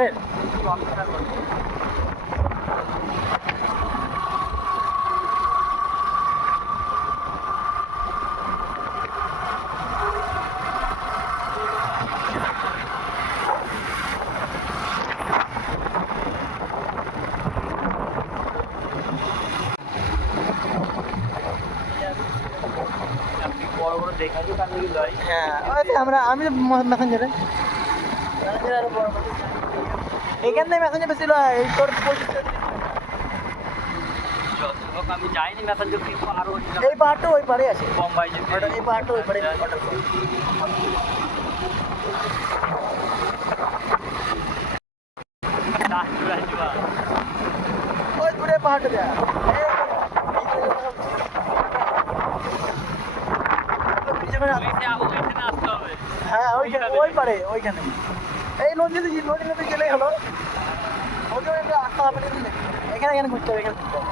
অফিসারের? বড় বড় দেখা যায় তার দিকে যাই। হ্যাঁ আমি মেসেঞ্জারে আরো বড় এখান থেকে মেসেঞ্জার বেশি এই তোর যতক্ষণ আমি যাইনি মেসেঞ্জার কিন্তু আরো এই পাহাড়টা ওই পাড়ে আছে, বোম্বাই যেতে এই পাহাড়টা ওই পাড়ে ওই দূরে পাহাড়টা দেয়া হ্যাঁ ওইখানে ওই পাড়ে ওইখানে এই নদীতে গেলেই হলো ওকে আসতে হবে এখানে এখানে ঘুরতে হবে এখানে ঘুরতে হবে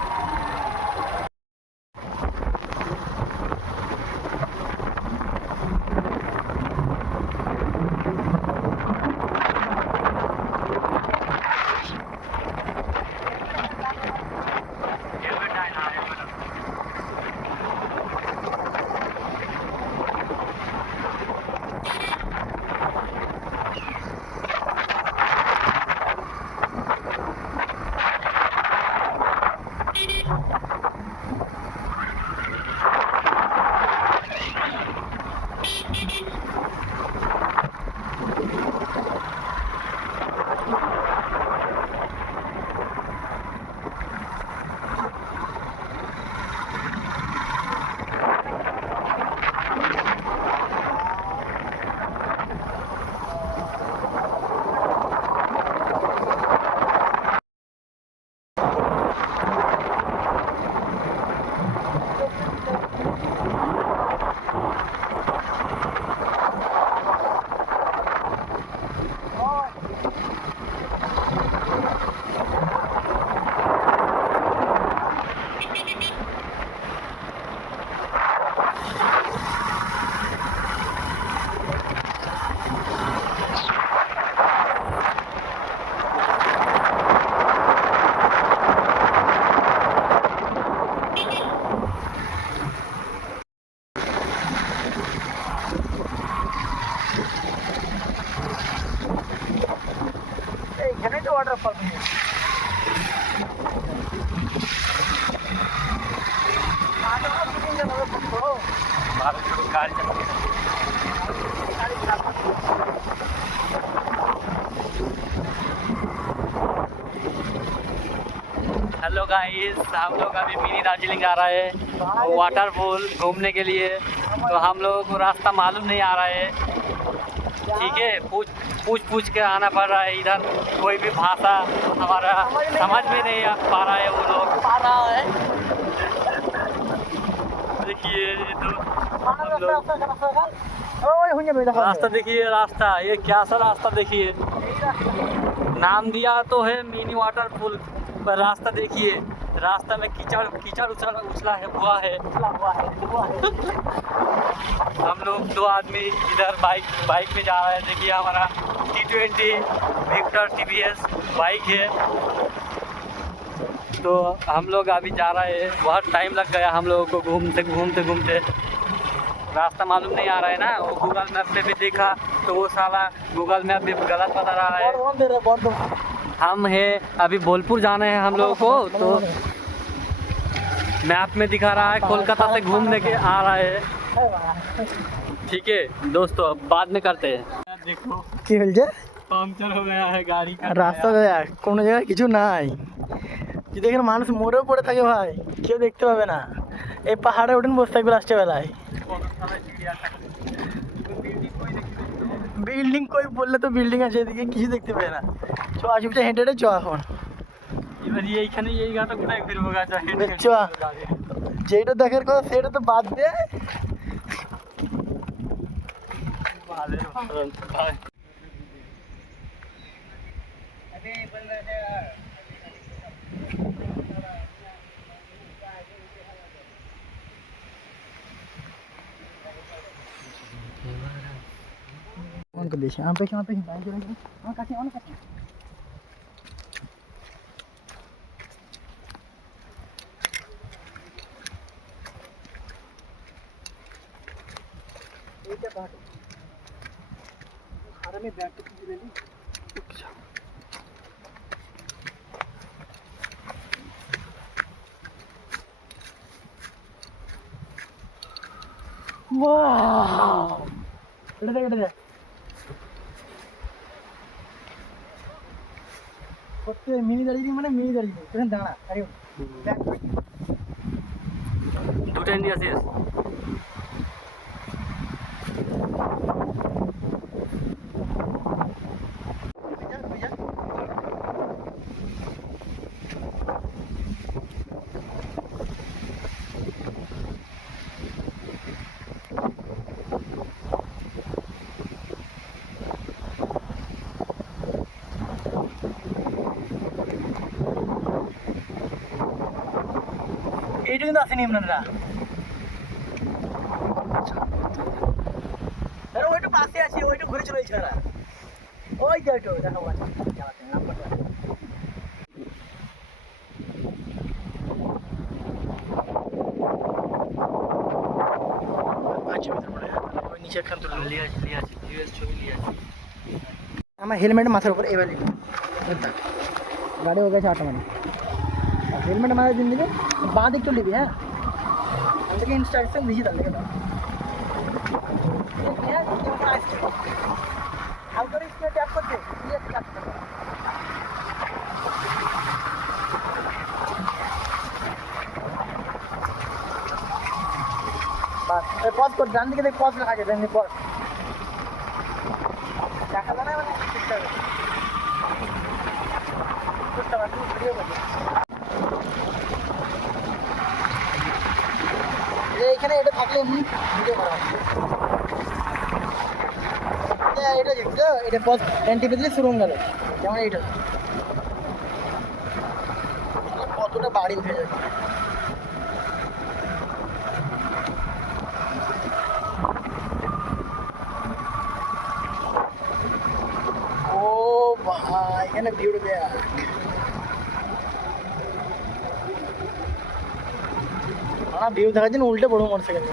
এইখানেই তো ওয়াটারফল हेलो गाइस, हम लोग अभी मिनी दार्जिलिंग आ रहा है वाटरफॉल घूमने के लिए। तो हम लोगों को रास्ता मालूम नहीं आ रहा है, ठीक है। पूछ के आना पड़ रहा है। इधर कोई भी भाषा हमारा समझ में नहीं आ पा रहा है। वो लोग आ रहा है देखिए रास्ता देखिए, रास्ता ये क्या सा रास्ता देखिए। नाम दिया तो है मिनी वाटरफॉल, पर रास्ता देखिए, रास्ता में कीचड़ उछला हुआ है। हम लोग दो आदमी इधर बाइक में जा रहे हैं। देखिए हमारा T20 विक्टर TVS बाइक है। तो हम लोग अभी जा रहे हैं। बहुत टाइम लग गया हम लोगों को घूमते रास्ता मालूम नहीं आ रहा है ना। वो गूगल मैप पे भी देखा तो वो साला गूगल मैप भी गलत बता रहा है। हम हैं अभी बोलपुर जाना है हम लोगों को, तो मैप में दिखा रहा है कोलकाता से घूमने के आ रहा है। ठीक है दोस्तों, अब बाद में करते हैं। देखो কি হয়েছে पंचर हो गया है गाड़ी का। রাস্তা দেখ কোনো জায়গায় কিছু নাই, যদি এখানে মানুষ মরেও পড়ে থাকে ভাই কেউ দেখতে পাবে না। এই পাহাড়ে উঠেন বসে থাকবে রাত্রেবেলায়। বিল্ডিং কই বললে তো বিল্ডিং আছে, এদিকে কিছু দেখতে পাবে না। চ আশেপাশে হেঁটে হেঁটে চ এখন এবার এইখানে এই গাটা কোথায় ফিরবো গাছ চ যেটা দেখার কথা সেটা তো বাদ দে। অনেক বেশি আমার কাছে আমার কাছে এইটা কাট আর আমি ব্যাগটা তুলে নিই ওয়াও এটা দেখ সত্যি মিনি দার্জিলিং মানে মিনি দার্জিলিং এখানে দাঁড়া আরে ব্যাগ দুটো নিয়ে আসিস এইটা কিন্তু আসেনি আপনারা আরে ওইটা পাশে আছে ওইটা ঘুরে চলে ছাড়া ওই যে ওইটা দেখো নাম্বারটা আচ্ছা ভিতরে পড়ে ওই নিচে খান তুলে লিয়ে আছে ইউএস ছবি লিয়ে আছে আমার হেলমেট মাথার উপর এবার গাড়ি হয়ে গেছে অটোমেটিক হেলমেট মাথায় দিন দিবি বাঁ দিকটা নিবি হ্যাঁ আমাদেরকে ইনস্ট্রাকশন দিয়েছি তার লেগে হালকা স্ক্রিনে ট্যাপ করতে ট্যাপ করতে বাস পজ কর ডান দিকে দেখ পজ লেখা আছে ডান দিকে পজ দেখা যায় না মানে চেষ্টা করে চেষ্টা করে তুমি ভিডিও করবে এখানে এটা থাকলে এমনি ভিডিও করা হবে এটা দেখছো এটা পজ টিপে দিলে শুরু হয়ে গেল যেমন এইটা কতটা বাড়ি উঠে যাবে ও ভাই এখানে ভিউ দেয়া ভিউ দেখার জন্য উল্টে বড় মোটরসাইকেল